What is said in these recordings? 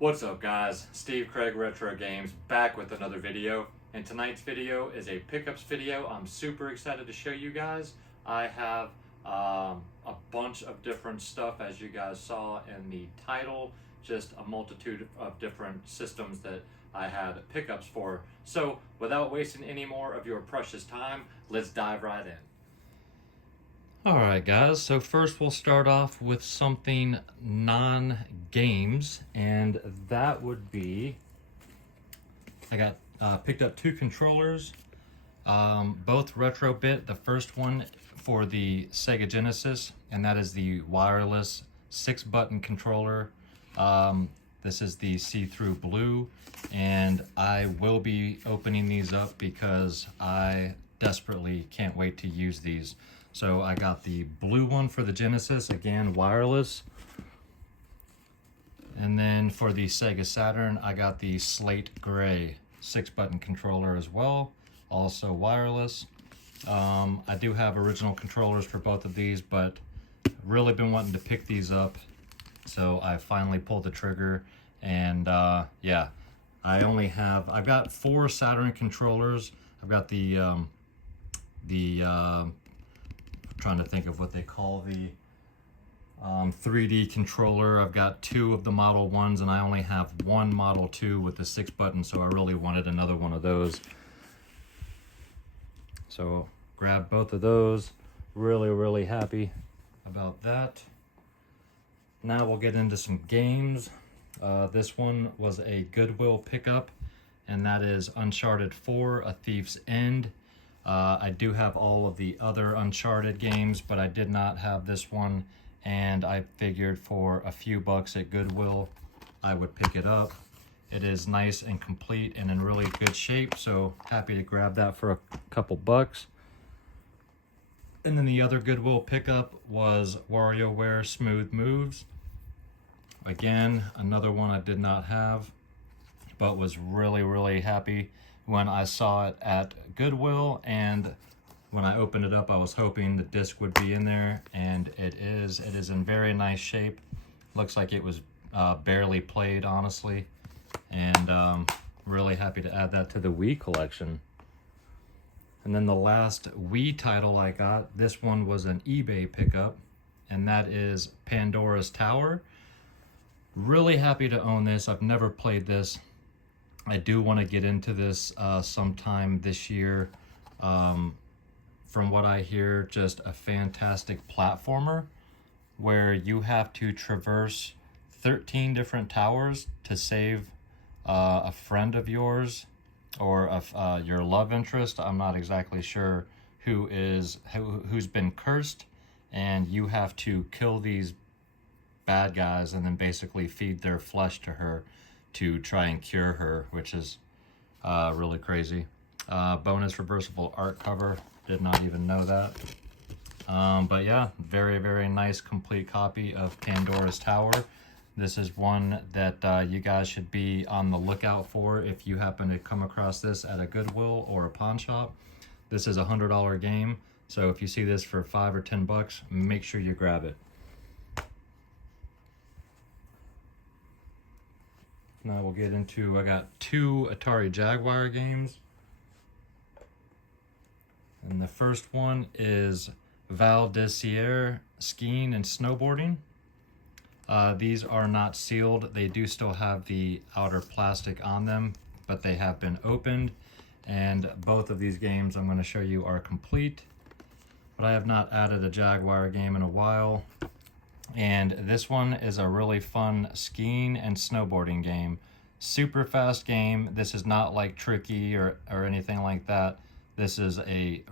What's up guys, Steve Craig Retro Games back with another video, and tonight's video is a pickups video. I'm super excited to show you guys. I have a bunch of different stuff, as you guys saw in the title, just a multitude of different systems that I had pickups for. So without wasting any more of your precious time, let's dive right in. Alright guys, so first we'll start off with something non-games, and that would be, I got picked up two controllers, both Retrobit. The first one for the Sega Genesis, and that is the wireless 6-button controller. This is the see-through blue, and I will be opening these up because I desperately can't wait to use these. So I got the blue one for the Genesis, again wireless. And then for the Sega Saturn, I got the slate gray 6-button controller as well, also wireless. I do have original controllers for both of these, but really been wanting to pick these up. So I finally pulled the trigger, and yeah, I've got 4 Saturn controllers. I've got the trying to think of what they call the 3D controller. I've got 2 of the Model 1s, and I only have 1 Model 2 with the 6-button, so I really wanted another one of those. So grab both of those. Really happy about that. Now we'll get into some games. This one was a Goodwill pickup, and that is Uncharted 4, A Thief's End. I do have all of the other Uncharted games, but I did not have this one, and I figured for a few bucks at Goodwill I would pick it up. It is nice and complete and in really good shape, so happy to grab that for a couple bucks. And then the other Goodwill pickup was WarioWare Smooth Moves. Again, another one I did not have, but was really happy when I saw it at Goodwill, and when I opened it up I was hoping the disc would be in there, and it is. It is in very nice shape. Looks like it was barely played, honestly, and really happy to add that to the Wii collection. And then the last Wii title I got, this one was an eBay pickup, and that is Pandoras Tower. Really happy to own this. I've never played this. I do want to get into this sometime this year. From what I hear, just a fantastic platformer where you have to traverse 13 different towers to save a friend of yours or your love interest. I'm not exactly sure who's been cursed, and you have to kill these bad guys and then basically feed their flesh to her to try and cure her, which is really crazy. Bonus reversible art cover, did not even know that. But yeah, very nice complete copy of Pandoras Tower. This is one that you guys should be on the lookout for if you happen to come across this at a Goodwill or a pawn shop. This is a $100 game, so if you see this for 5 or 10 bucks, make sure you grab it. Now we'll get into, I got 2 Atari Jaguar games. And the first one is dSierre Skiing and Snowboarding. These are not sealed. They do still have the outer plastic on them, but they have been opened. And both of these games I'm going to show you are complete. But I have not added a Jaguar game in a while. And this one is a really fun skiing and snowboarding game. Super fast game. This is not like Tricky or anything like that. This is a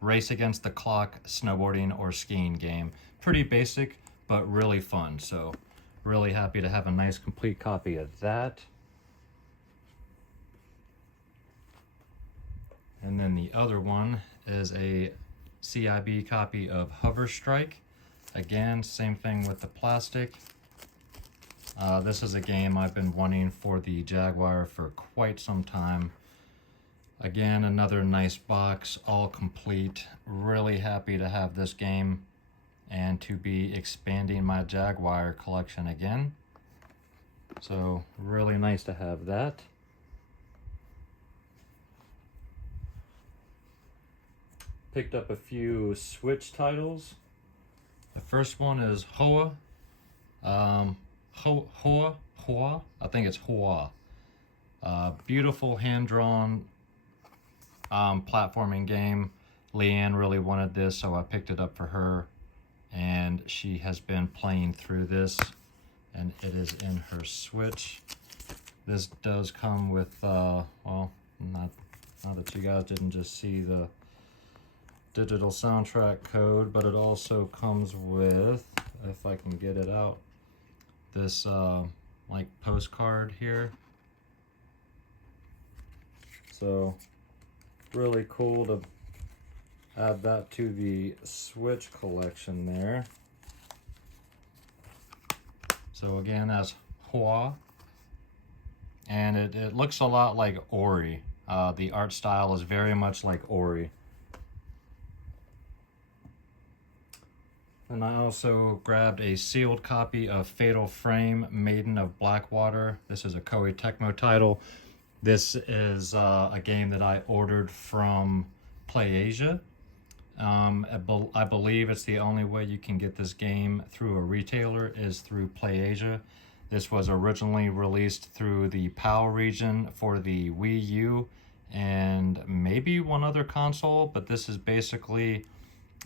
race against the clock snowboarding or skiing game. Pretty basic, but really fun. So really happy to have a nice complete copy of that. And then the other one is a CIB copy of Hover Strike. Again, same thing with the plastic. This is a game I've been wanting for the Jaguar for quite some time. Again, another nice box, all complete. Really happy to have this game and to be expanding my Jaguar collection again. So really nice to have that. Picked up a few Switch titles. The first one is Hawa. Hawa. I think it's Hawa. Beautiful hand-drawn platforming game. Leanne really wanted this, so I picked it up for her, and she has been playing through this, and it is in her Switch. This does come with, well, not that you guys didn't just see the digital soundtrack code, but it also comes with, if I can get it out, this like postcard here. So really cool to add that to the Switch collection there. So again, that's Hawa, and it looks a lot like Ori. The art style is very much like Ori. And I also grabbed a sealed copy of Fatal Frame, Maiden of Blackwater. This is a Koei Tecmo title. This is a game that I ordered from PlayAsia. I believe it's the only way you can get this game through a retailer is through PlayAsia. This was originally released through the PAL region for the Wii U and maybe one other console, but this is basically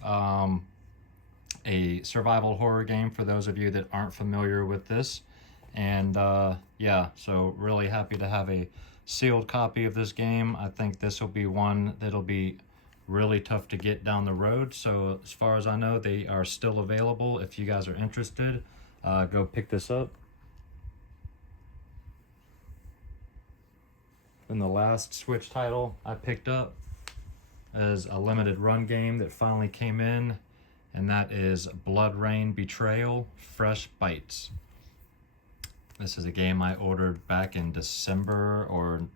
a survival horror game for those of you that aren't familiar with this. And yeah, so really happy to have a sealed copy of this game. I think this will be one that'll be really tough to get down the road. So as far as I know, they are still available. If you guys are interested, go pick this up. And the last Switch title I picked up is a limited run game that finally came in, and that is Blood Rain Betrayal Fresh Bites. This is a game I ordered back in December or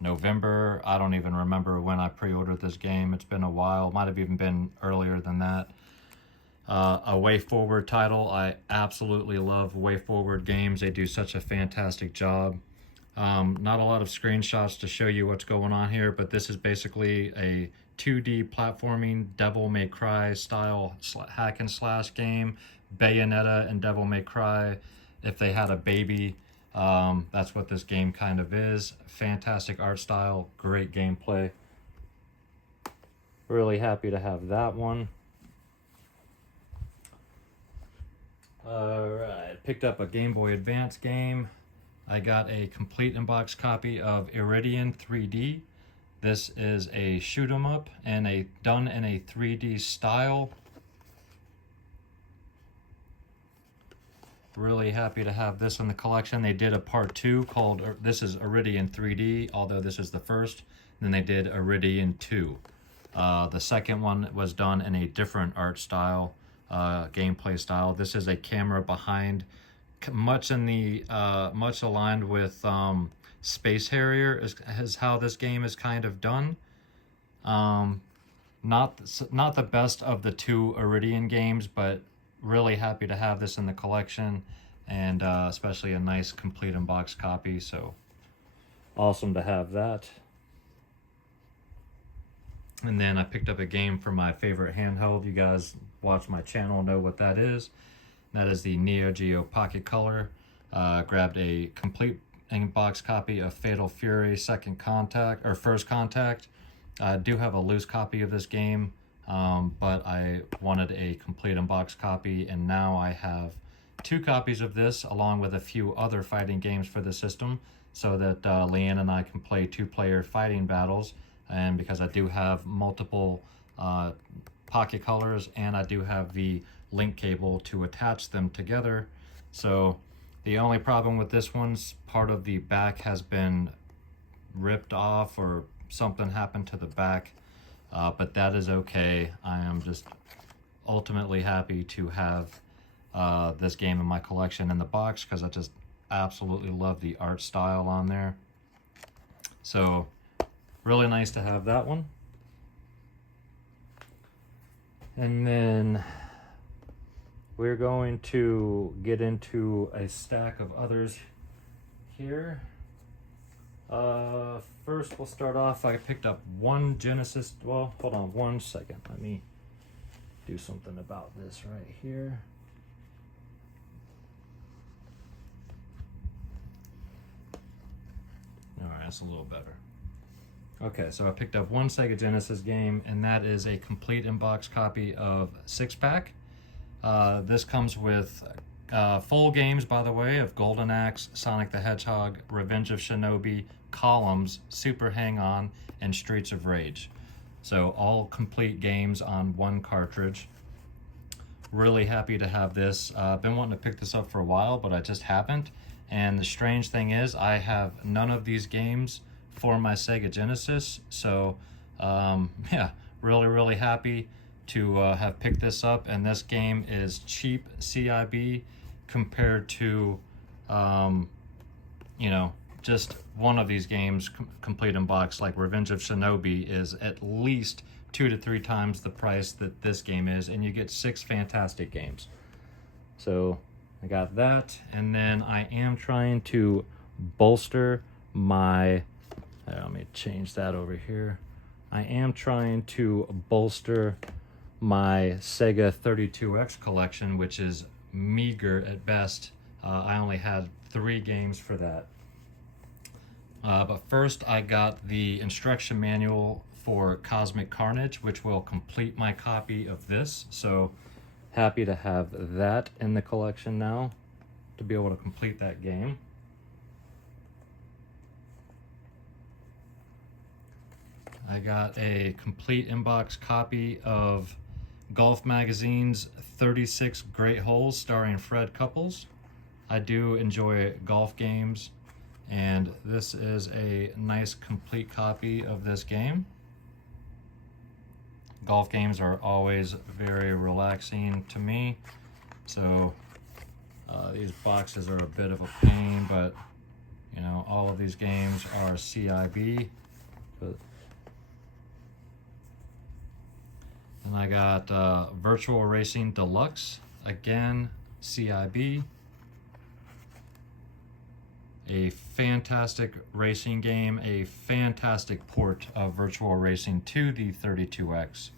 November. I don't even remember when I pre-ordered this game. It's been a while. Might have even been earlier than that. A Way Forward title. I absolutely love Way Forward games. They do such a fantastic job. Not a lot of screenshots to show you what's going on here, but this is basically a 2D platforming Devil May Cry style hack and slash game. Bayonetta and Devil May Cry, if they had a baby, that's what this game kind of is. Fantastic art style, great gameplay. Really happy to have that one. Alright, picked up a Game Boy Advance game. I got a complete in-box copy of Iridium 3D. This is a shoot 'em up and done in a 3D style. Really happy to have this in the collection. They did a part 2 called, this is Iridium 3D, although this is the first. Then they did Iridium 2. The second one was done in a different art style, gameplay style. This is a camera behind, much aligned with Space Harrier is how this game is kind of done. Not the best of the two Iridium games, but really happy to have this in the collection, and especially a nice complete in-box copy. So awesome to have that. And then I picked up a game for my favorite handheld. You guys watch my channel know what that is. That is the Neo Geo Pocket Color. Grabbed a complete in-box copy of Fatal Fury First Contact. I do have a loose copy of this game, but I wanted a complete in-box copy, and now I have 2 copies of this along with a few other fighting games for the system, so that Leanne and I can play 2-player fighting battles. And because I do have multiple pocket colors, and I do have the link cable to attach them together. So the only problem with this one's part of the back has been ripped off, or something happened to the back, but that is okay. I am just ultimately happy to have this game in my collection in the box, because I just absolutely love the art style on there. So really nice to have that one. And then we're going to get into a stack of others here. First we'll start off, I picked up one Genesis, well, hold on one second. Let me do something about this right here. All right, that's a little better. Okay, so I picked up one Sega Genesis game, and that is a complete in-box copy of Six Pack. This comes with full games, by the way, of Golden Axe, Sonic the Hedgehog, Revenge of Shinobi, Columns, Super Hang-On, and Streets of Rage. So all complete games on one cartridge. Really happy to have this. I've been wanting to pick this up for a while, but I just haven't. And the strange thing is, I have none of these games for my Sega Genesis. So yeah, really happy to have picked this up. And this game is cheap CIB compared to, you know, just one of these games complete in box, like Revenge of Shinobi, is at least 2 to 3 times the price that this game is, and you get 6 fantastic games. So I got that, and then I am trying to bolster my, let me change that over here. I am trying to bolster my Sega 32X collection, which is meager at best. I only had 3 games for that. But first I got the instruction manual for Cosmic Carnage, which will complete my copy of this. So happy to have that in the collection now to be able to complete that game. I got a complete in-box copy of Golf Magazine's 36 Great Holes starring Fred Couples. I do enjoy golf games, and this is a nice complete copy of this game. Golf games are always very relaxing to me, so these boxes are a bit of a pain, but you know, all of these games are CIB. But then I got Virtual Racing Deluxe, again CIB. A fantastic racing game, a fantastic port of Virtual Racing to the 32X.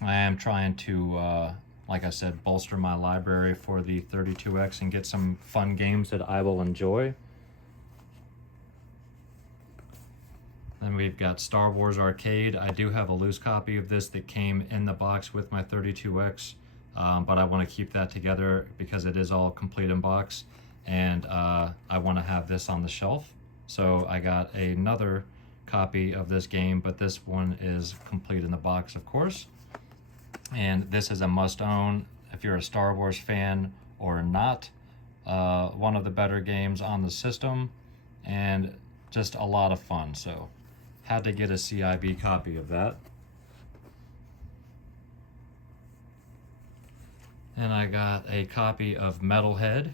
I am trying to, like I said, bolster my library for the 32X and get some fun games that I will enjoy. Then we've got Star Wars Arcade. I do have a loose copy of this that came in the box with my 32X, but I want to keep that together because it is all complete in box. And I want to have this on the shelf, so I got another copy of this game, but this one is complete in the box, of course. And this is a must-own if you're a Star Wars fan or not. One of the better games on the system, and just a lot of fun, so had to get a CIB copy of that. And I got a copy of Metalhead.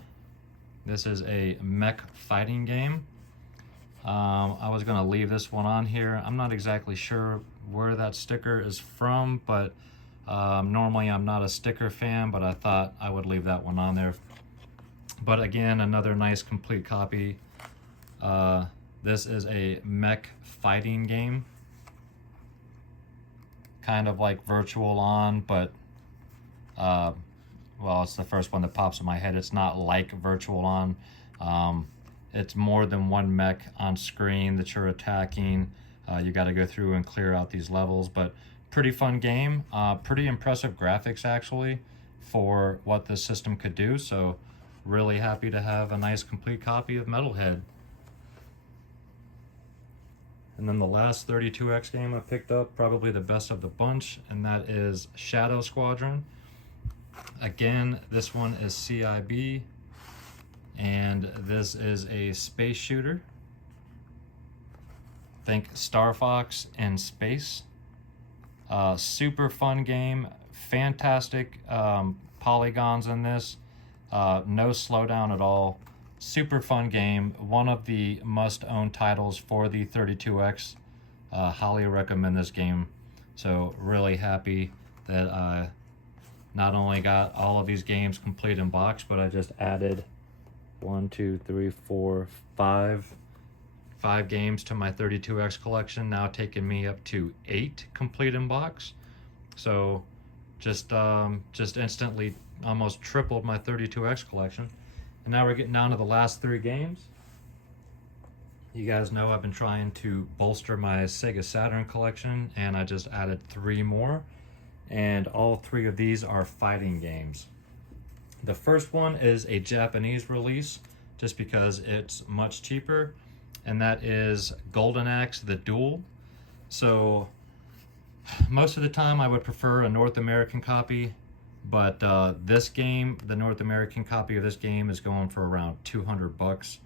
This is a mech fighting game. I was gonna leave this one on here. I'm not exactly sure where that sticker is from, but normally I'm not a sticker fan, but I thought I would leave that one on there. But again, another nice complete copy. This is a mech fighting game. Kind of like Virtual On, but well, it's the first one that pops in my head. It's not like Virtual On. It's more than one mech on screen that you're attacking. You got to go through and clear out these levels, but pretty fun game. Pretty impressive graphics, actually, for what this system could do. So really happy to have a nice complete copy of Metalhead. And then the last 32X game I picked up, probably the best of the bunch, and that is Shadow Squadron. Again, this one is CIB, and this is a space shooter. Think Star Fox in space. Super fun game, fantastic polygons in this, no slowdown at all. Super fun game, one of the must-own titles for the 32X. Highly recommend this game. So really happy that I not only got all of these games complete in box, but I just added 1, 2, 3, 4, 5 games to my 32X collection, now taking me up to 8 complete in box. So just instantly almost tripled my 32X collection. And now we're getting down to the last 3 games. You guys know I've been trying to bolster my Sega Saturn collection, and I just added 3 more. And all 3 of these are fighting games. The first one is a Japanese release, just because it's much cheaper, and that is Golden Axe the Duel. So most of the time I would prefer a North American copy, but this game, the North American copy of this game, is going for around 200 bucks,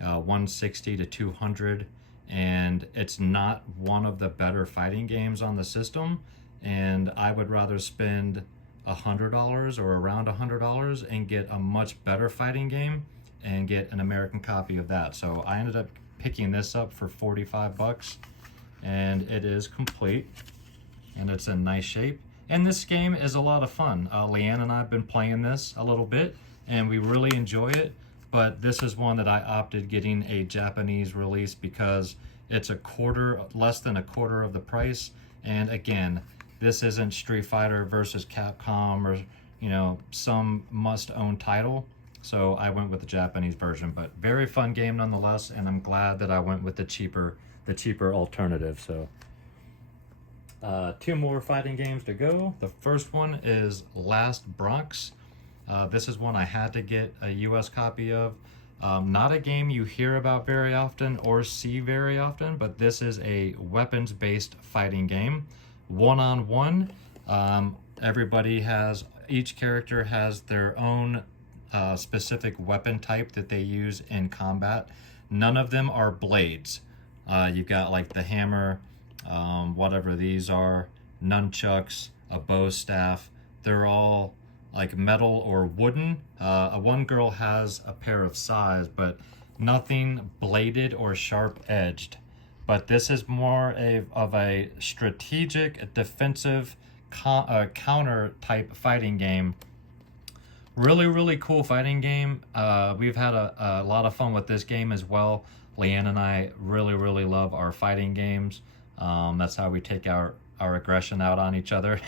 160 to 200, and it's not one of the better fighting games on the system, and I would rather spend $100 or around $100 and get a much better fighting game and get an American copy of that. So I ended up picking this up for 45 bucks, and it is complete, and it's in nice shape. And this game is a lot of fun. Leanne and I have been playing this a little bit, and we really enjoy it. But this is one that I opted getting a Japanese release because it's less than a quarter of the price. And again, this isn't Street Fighter versus Capcom or, you know, some must-own title. So I went with the Japanese version, but very fun game nonetheless. And I'm glad that I went with the cheaper alternative. So 2 more fighting games to go. The first one is Last Bronx. This is one I had to get a US copy of. Not a game you hear about very often or see very often, but this is a weapons-based fighting game. One-on-one. Each character has their own specific weapon type that they use in combat. None of them are blades. You've got like the hammer, whatever these are, nunchucks, a bow staff. They're all like metal or wooden. One girl has a pair of sais, but nothing bladed or sharp edged. But this is more of a strategic, defensive, counter type fighting game. Really, really cool fighting game. We've had a lot of fun with this game as well. Leanne and I really, really love our fighting games. That's how we take our aggression out on each other.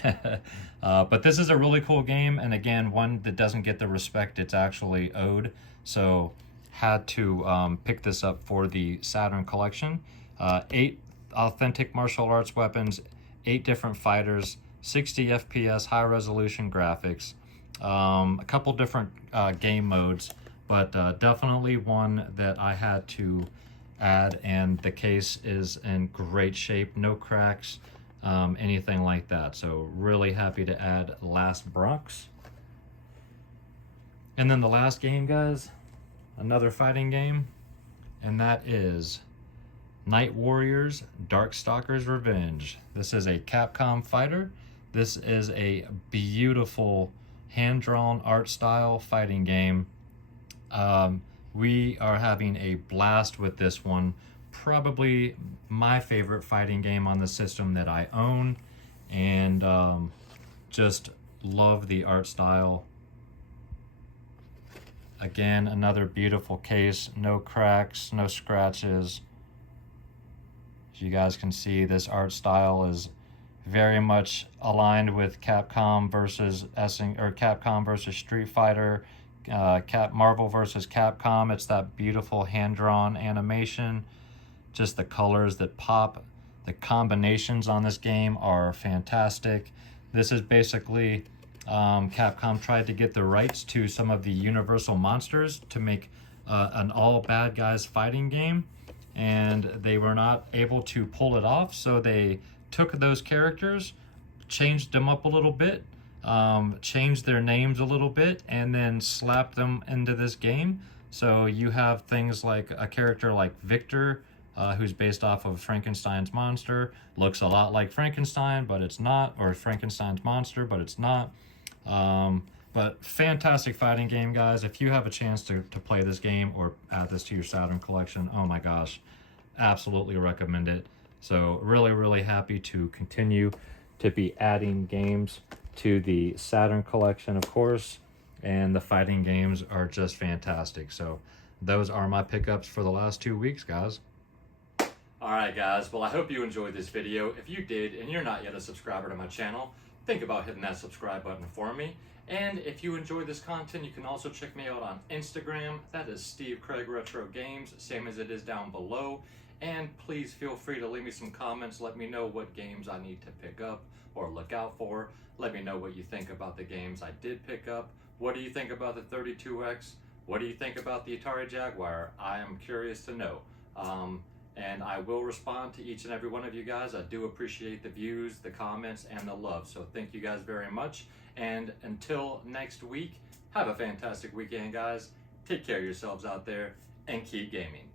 But this is a really cool game, and again, one that doesn't get the respect it's actually owed. So had to pick this up for the Saturn collection. 8 authentic martial arts weapons, 8 different fighters, 60 FPS, high resolution graphics, a couple different game modes, but definitely one that I had to add, and the case is in great shape, no cracks, anything like that. So really happy to add Last Bronx. And then the last game, guys, another fighting game, and that is Night Warriors Dark Stalkers Revenge. This is a Capcom fighter. This is a beautiful hand-drawn art style fighting game. We are having a blast with this one. Probably my favorite fighting game on the system that I own, and just love the art style. Again, another beautiful case, no cracks, no scratches. As you guys can see, this art style is very much aligned with Capcom versus Capcom versus Street Fighter, Marvel versus Capcom. It's that beautiful hand-drawn animation, just the colors that pop. The combinations on this game are fantastic. This is basically Capcom tried to get the rights to some of the Universal monsters to make an all bad guys fighting game, and they were not able to pull it off, so they took those characters, changed them up a little bit, changed their names a little bit, and then slapped them into this game. So you have things like a character like Victor, who's based off of Frankenstein's monster, looks a lot like Frankenstein, but it's not, or Frankenstein's monster, but it's not. But fantastic fighting game, guys. If you have a chance to play this game or add this to your Saturn collection, oh my gosh, absolutely recommend it. So really, really happy to continue to be adding games to the Saturn collection, of course. and the fighting games are just fantastic. So those are my pickups for the last 2 weeks, guys. Alright guys, well I hope you enjoyed this video. If you did and you're not yet a subscriber to my channel, think about hitting that subscribe button for me. And if you enjoyed this content, you can also check me out on Instagram. That is Steve Craig Retro Games, same as it is down below. And please feel free to leave me some comments. Let me know what games I need to pick up or look out for. Let me know what you think about the games I did pick up. What do you think about the 32X? What do you think about the Atari Jaguar? I am curious to know. And I will respond to each and every one of you guys. I do appreciate the views, the comments, and the love. So thank you guys very much. And until next week, have a fantastic weekend, guys. Take care of yourselves out there and keep gaming.